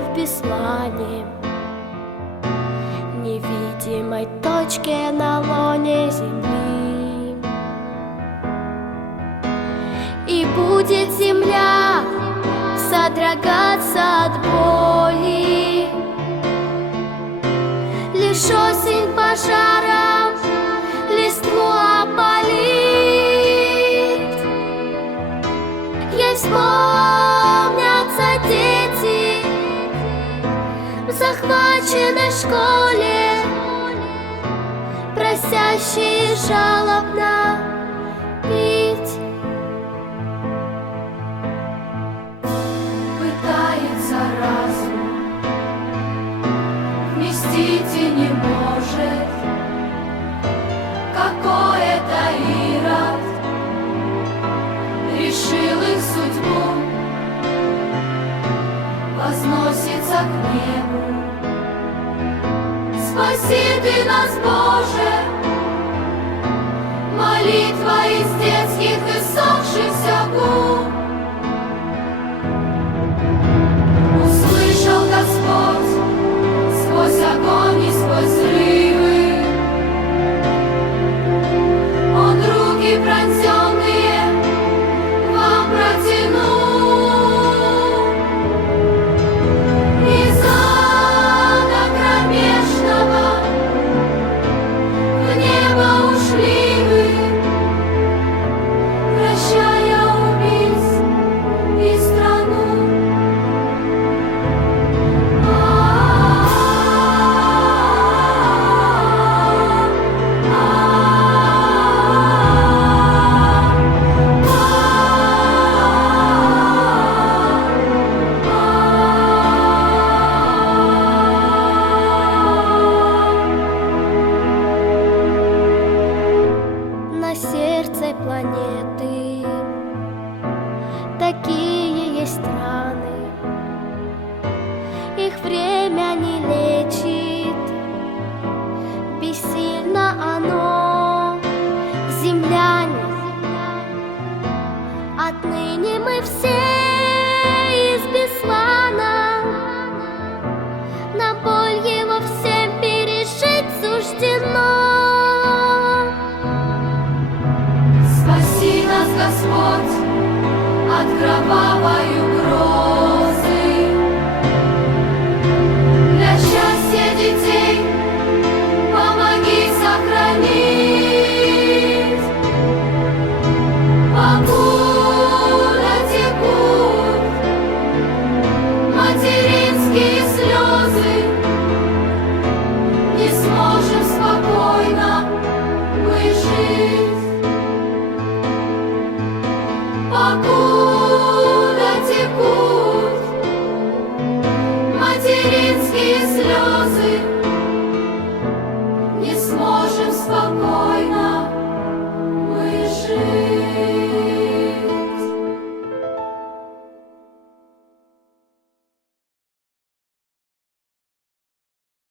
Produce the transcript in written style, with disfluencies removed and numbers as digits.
в Беслане, невидимой точке на лоне земли. И будет земля содрогаться от боли, лишь осень пожаром листву опалит. Ей вспомнятся дети в захваченной школе, просящие жалобно пить. Пытается разум, вместить и не может. Какой-то Ирод решил их судьбу, возносится к небу. Спаси ты нас, Боже, молитва из детских иссохшихся губ. Услышал Господь сквозь огонь и сквозь взрывы, Он руки пронзенные вам протянул. Из ада кромешного в небо ушли вы, прощая убийц и страну. На сердце планеты такие есть страны, их время не лечит, бессильно оно. Земляне, отныне мы все из Беслана, на боль его всем пережить суждено. Спаси нас, Господь, от кровавой угрозы. Для счастья детей помоги сохранить. Покуда текут материнские слезы, не сможем спокойно мы жить. Покуда текут материнские слезы,